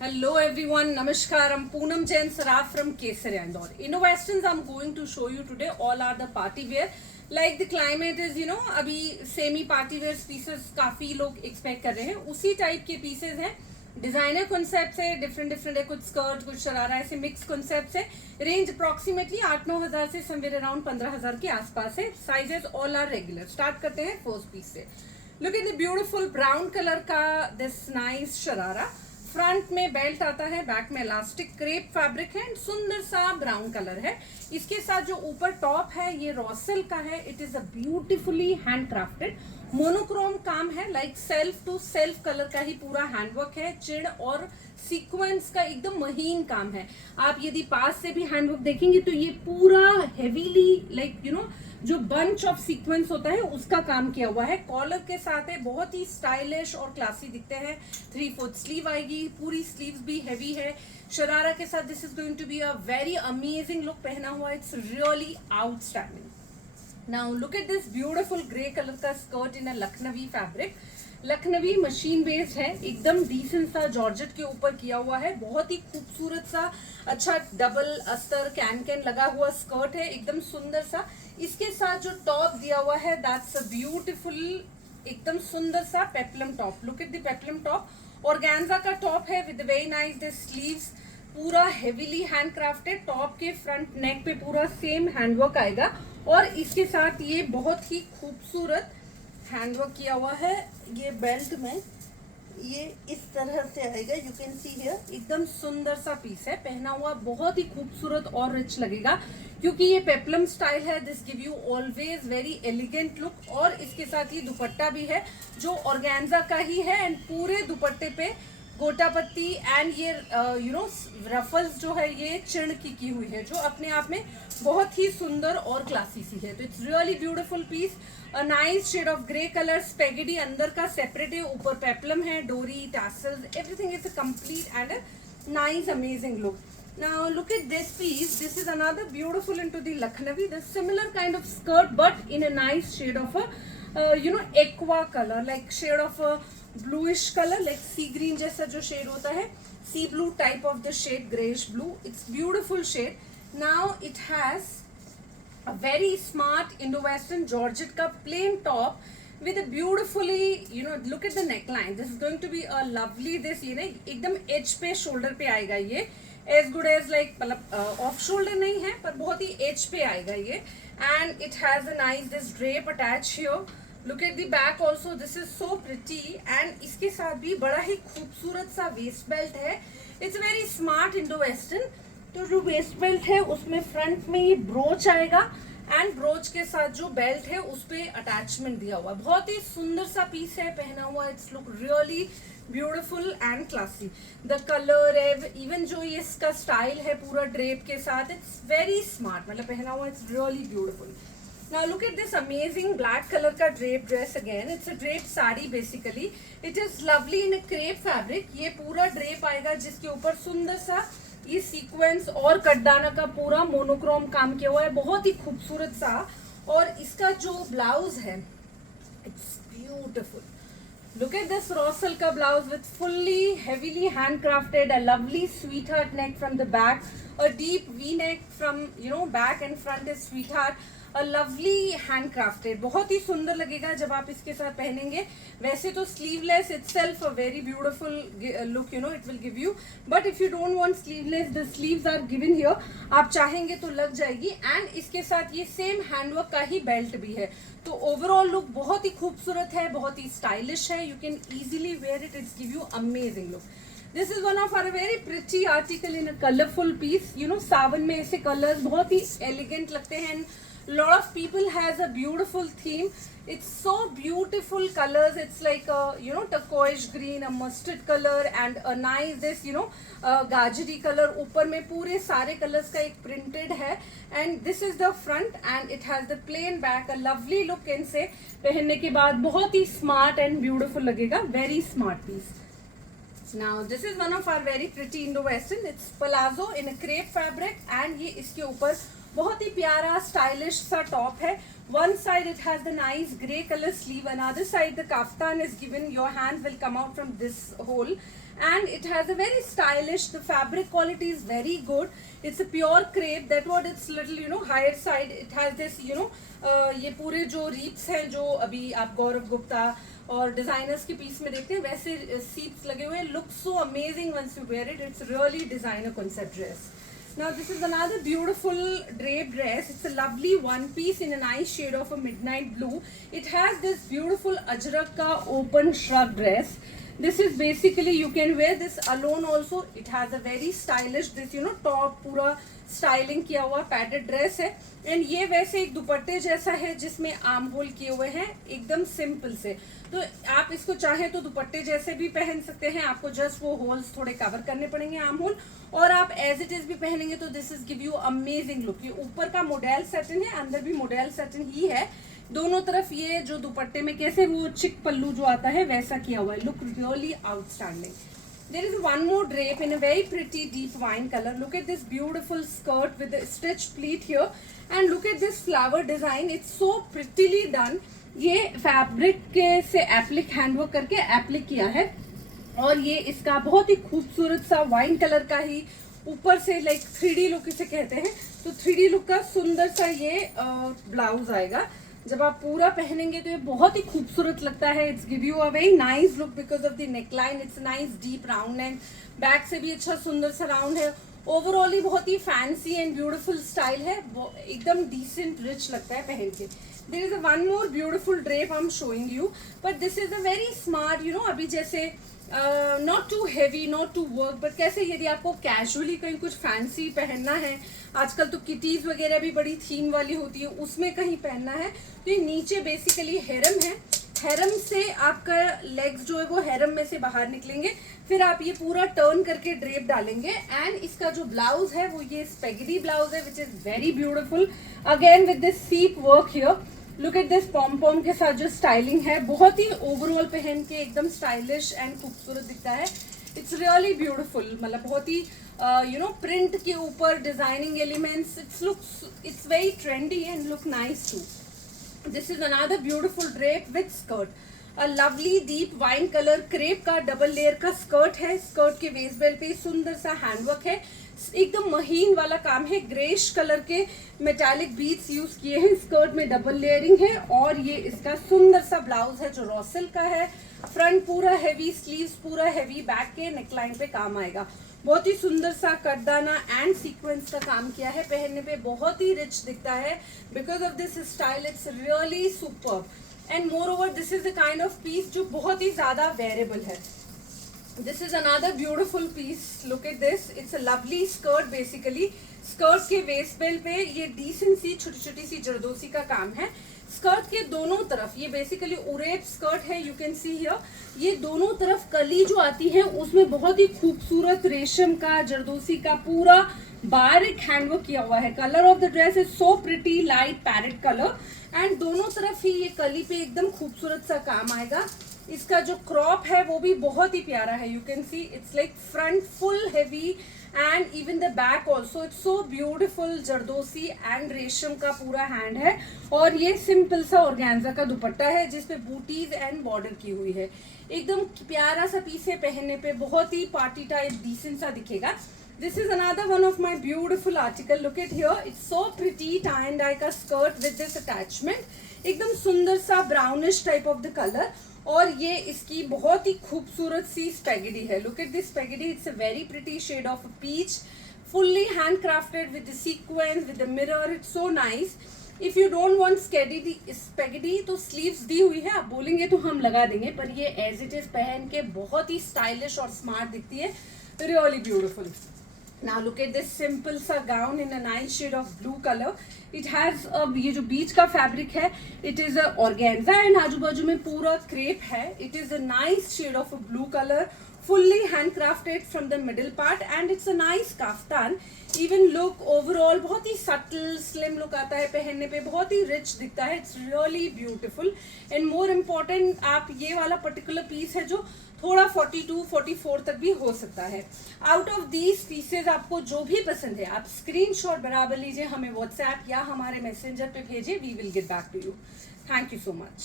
Hello everyone, Namaskar. I'm Poonam Jain Saraf from Kesari Indore. Innovations I'm going to show you today all are the party wear. Like the climate is, अभी semi party wear pieces काफी लोग expect कर रहे हैं, उसी type के pieces हैं. Designer concept है, डिफरेंट डिफरेंट है, कुछ स्कर्ट कुछ शरारा, ऐसे मिक्स कॉन्सेप्ट है. रेंज अप्रोक्सीमेटली 8-9 हजार से समवेयर अराउंड 15 हजार के आसपास है. Sizes all are regular. Start करते हैं फर्स्ट पीस से. Look at the beautiful brown colour का दिस नाइस शरारा. फ्रंट में बेल्ट आता है, बैक में इलास्टिक क्रेप फैब्रिक है, सुंदर सा ब्राउन कलर है. इसके साथ जो ऊपर टॉप है ये रॉसल का है. It is a beautifully hand crafted monochrome काम है. Like self to self colour का ही पूरा हैंडवर्क है. चिड़ और सीक्वेंस का एकदम महीन काम है. आप यदि पास से भी हैंडवर्क देखेंगे तो ये पूरा हेवीली लाइक जो बंच ऑफ सीक्वेंस होता है उसका काम किया हुआ है. कॉलर के साथ है, बहुत ही स्टाइलिश और क्लासी दिखते हैं. 3/4 स्लीव आएगी, पूरी स्लीव्स भी हेवी है. शरारा के साथ this is going to be a very amazing look पहना हुआ. It's really outstanding. Now look at this beautiful grey colour का skirt in a Lucknowi fabric. Lucknowi machine based है, एकदम डिसेंट सा जॉर्जेट के ऊपर किया हुआ है. बहुत ही खूबसूरत सा अच्छा डबल अस्तर कैन लगा हुआ स्कर्ट है, एकदम सुंदर सा. इसके साथ जो टॉप दिया हुआ है दैट्स अ ब्यूटीफुल एकदम सुंदर सा peplum top. Look at the peplum top. Organza का टॉप है with very nice the sleeves. पूरा हेवीली हैंड क्राफ्टेड. टॉप के फ्रंट नेक पे पूरा सेम हैंडवर्क आएगा और इसके साथ ये बहुत ही खूबसूरत हैंडवर्क किया हुआ है. ये बेल्ट में ये इस तरह से आएगा, यू कैन सी हियर. एकदम सुंदर सा पीस है, पहना हुआ बहुत ही खूबसूरत और रिच लगेगा क्योंकि ये पेप्लम स्टाइल है. This give you always very elegant look. और इसके साथ ये दुपट्टा भी है जो ऑर्गेन्जा का ही है एंड पूरे दुपट्टे पे गोटा पत्ती एंड ये रफल्स जो है ये चिड़ की हुई है जो अपने आप में बहुत ही सुंदर और क्लासी सी है. तो it's really beautiful piece. A nice shade of grey colour. Spaghetti अंदर का सेपरेट है, ऊपर पेप्लम है, डोरी tassels, everything is a complete and a nice amazing look. Now look at this piece. This is another beautiful into the Lucknowi. The similar kind of skirt but in a nice shade of a aqua color, like shade of a bluish color, like sea green जैसा जो shade होता है, sea blue type of the shade, grayish blue. It's beautiful shade. Now it has a very smart Indo-Western Georgette का plain top with a beautifully look at the neckline. This is going to be a lovely this एकदम edge पे shoulder पे आएगा ये. As good as like मतलब off shoulder नहीं है पर बहुत ही एज पे आएगा ये. And it has a nice this drape attach here. Look at the back also. This is so pretty. And इसके साथ भी बड़ा ही खूबसूरत सा वेस्ट बेल्ट है. It's very smart Indo western. तो जो वेस्ट बेल्ट है उसमें फ्रंट में ये ब्रोच आएगा एंड ब्रोच के साथ जो बेल्ट है उस पे अटैचमेंट दिया हुआ है. बहुत ही सुंदर सा पीस है पहना हुआ. It's look really beautiful and classy. The colour है, इवन जो ये इसका स्टाइल है पूरा ड्रेप के साथ, इट्स वेरी स्मार्ट. मतलब पहना हुआ it's really beautiful. Now look at this amazing black color का drape dress again. It's a drape sari basically. It is lovely in a crepe fabric. ये पूरा drape आएगा जिसके ऊपर सुंदर सा ये सीक्वेंस और कटदाना का पूरा मोनोक्रोम काम किया हुआ है, बहुत ही खूबसूरत सा. और इसका जो ब्लाउज है it's beautiful. Look at this raw silk blouse with fully heavily handcrafted, a lovely sweetheart neck from the back, a deep V neck from back and front is sweetheart, a lovely handcrafted. बहुत ही सुंदर लगेगा जब आप इसके साथ पहनेंगे. वैसे तो sleeveless itself a very beautiful look it will give you, but if you don't want sleeveless the sleeves are given here. आप चाहेंगे तो लग जाएगी. एंड इसके साथ ये सेम हैंडवर्क का ही बेल्ट भी है. तो ओवरऑल लुक बहुत ही खूबसूरत है, बहुत ही स्टाइलिश है. You can easily wear it. It's give you amazing look. This is one of our very pretty article in a colourful piece. Sawan में ऐसे कलर्स बहुत ही एलिगेंट लगते हैं. lot of people has a beautiful theme. It's so beautiful colors. It's like a turquoise green, a mustard color and a nice this gajari color. ऊपर में पूरे सारे colors का एक printed है. And this is the front and it has the plain back. A lovely look can say. पहनने के बाद बहुत ही smart and beautiful लगेगा. Very smart piece. Now this is one of our very pretty Indo-Western. It's palazzo in a crepe fabric and ये इसके ऊपर बहुत ही प्यारा स्टाइलिश सा टॉप है. One side it has the nice grey color sleeve, another side the kaftan is given. Your hands will come out from this hole and it has a very stylish, the fabric quality is very good. It's a pure crepe, that what it's little higher side. It has this ये पूरे जो reefs हैं जो अभी आप गौरव गुप्ता और designers के piece में देखते हैं वैसे सीप्स लगे हुए हैं. Look so amazing once you wear it. It's really designer concept dress. Now this is another beautiful drape dress. It's a lovely one piece in a nice shade of a midnight blue. It has this beautiful ajrak ka open shrug dress. This is basically, you can wear this alone also. It has a very stylish this top पूरा styling किया हुआ padded dress है. And ये वैसे एक दुपट्टे जैसा है जिसमें आर्म होल किए हुए हैं एकदम सिंपल से. तो आप इसको चाहे तो दुपट्टे जैसे भी पहन सकते हैं. आपको जस्ट वो होल्स थोड़े कवर करने पड़ेंगे आर्म होल, और आप एज इट इज भी पहनेंगे तो this is give you amazing look. ये ऊपर का मॉडल सैटिन है, अंदर भी मॉडल सैटिन ही है. दोनों तरफ ये जो दुपट्टे में कैसे वो चिक पल्लू जो आता है वैसा किया हुआ है. Look really outstanding. There is one more drape in a very pretty deep wine color. Look at this beautiful skirt with the stitched pleat here, and look at this flower design. It's so prettily done. ये fabric के से applique handwork करके applique किया है, और ये इसका बहुत ही खूबसूरत सा वाइन कलर का ही ऊपर से लाइक 3D लुक इसे कहते हैं. तो 3D लुक का सुंदर सा ये ब्लाउज आएगा. जब आप पूरा पहनेंगे तो ये बहुत ही खूबसूरत लगता है. It's give you a very nice look because of the neckline. It's nice deep round and back से भी अच्छा सुंदर सा राउंड है. ओवरऑल ही बहुत ही फैंसी एंड ब्यूटीफुल स्टाइल है. एकदम डिसेंट रिच लगता है पहन के. There is a one more beautiful drape I am showing you, but this is a very smart अभी जैसे not too heavy not too work, but कैसे यदि आपको कैजुअली कहीं कुछ फैंसी पहनना है, आजकल तो किटीज वगैरह भी बड़ी थीम वाली होती है, उसमें कहीं पहनना है तो ये नीचे बेसिकली हेरम है. हेरम से आपका लेग्स जो है वो हेरम में से बाहर निकलेंगे, फिर आप ये पूरा टर्न करके ड्रेप डालेंगे. एंड इसका जो ब्लाउज है वो ये स्पेगेटी ब्लाउज है which is very beautiful again with this सीप work here. Look at this pom pom के साथ जो स्टाइलिंग है, बहुत ही ओवरऑल पहन के एकदम स्टाइलिश एंड खूबसूरत दिखता है. It's really beautiful. मतलब बहुत ही प्रिंट के ऊपर designing elements. It's very trendy and look nice too. This is another beautiful drape with skirt. A lovely deep wine colour crepe का डबल लेयर का स्कर्ट है. स्कर्ट के वेस्ट बेल्ट पे सुंदर सा हैंडवर्क है, एकदम महीन वाला काम है. ग्रेश कलर के मेटालिक बीड्स यूज किए हैं. स्कर्ट में डबल लेयरिंग है, और ये इसका सुंदर सा ब्लाउज है जो रॉ सिल्क का है. फ्रंट पूरा हैवी, स्लीव्स पूरा हैवी, बैक के नेकलाइन पे काम आएगा. बहुत ही सुंदर सा कटदाना एंड सीक्वेंस का काम किया है. पहनने पे बहुत ही रिच दिखता है because of this style. It's really superb. And more over this is the kind of peace जो बहुत ही ज्यादा वेयरेबल है. This is another beautiful piece. Look at this. It's a lovely skirt basically. Skirt के waist belt पे ये decent सी छोटी छोटी सी जरदोसी का काम है. स्कर्ट के दोनों तरफ ये बेसिकली उरेप स्कर्ट है. यू कैन सी हियर ये दोनों तरफ कली जो आती है उसमें बहुत ही खूबसूरत रेशम का जरदोसी का पूरा बारीक हैंडवर्क किया हुआ है. Colour of the dress is so pretty light parrot colour, and दोनों तरफ ही ये कली पे एकदम खूबसूरत सा काम आएगा. इसका जो क्रॉप है वो भी बहुत ही प्यारा है. You can see it's like front full heavy and even the back also. It's so beautiful. Zardozi and रेशम का पूरा हैंड है, और ये सिंपल सा ऑर्गेन्जा का दुपट्टा है जिसपे बूटीज एंड बॉर्डर की हुई है. एकदम प्यारा सा पीस है. पहनने पे बहुत ही पार्टी टाइप डिसेंट सा दिखेगा. This is another one of my beautiful article. Look at here. It's so pretty. Tie and dye का skirt with this attachment. एकदम सुंदर सा brownish type of the color. और ये इसकी बहुत ही खूबसूरत सी स्पेगेटी है. Look at this spaghetti. It's a very pretty shade of a peach. Fully handcrafted with the sequins, with the mirror. It's so nice. If you don't want spaghetti तो sleeves दी हुई है. आप बोलेंगे तो हम लगा देंगे, पर ये as it is पहन के बहुत ही stylish और smart दिखती है. Really beautiful. Now look at this simple सा gown in a nice shade of blue color. It has ये जो बीच का फैब्रिक है, it is a organza and आजू बाजू में पूरा क्रेप है. It is a nice shade of a blue color, fully handcrafted from the middle part, and it's a nice kaftan. Even look overall बहुत ही subtle slim look आता है. पहनने पे बहुत ही rich दिखता है. It's really beautiful and more important आप ये वाला particular piece है जो थोड़ा 42-44 तक भी हो सकता है. आउट ऑफ दीज पीसेज आपको जो भी पसंद है आप स्क्रीनशॉट बराबर लीजिए, हमें व्हाट्सएप या हमारे मैसेंजर पे भेजिए. We will get back to you. Thank you so much.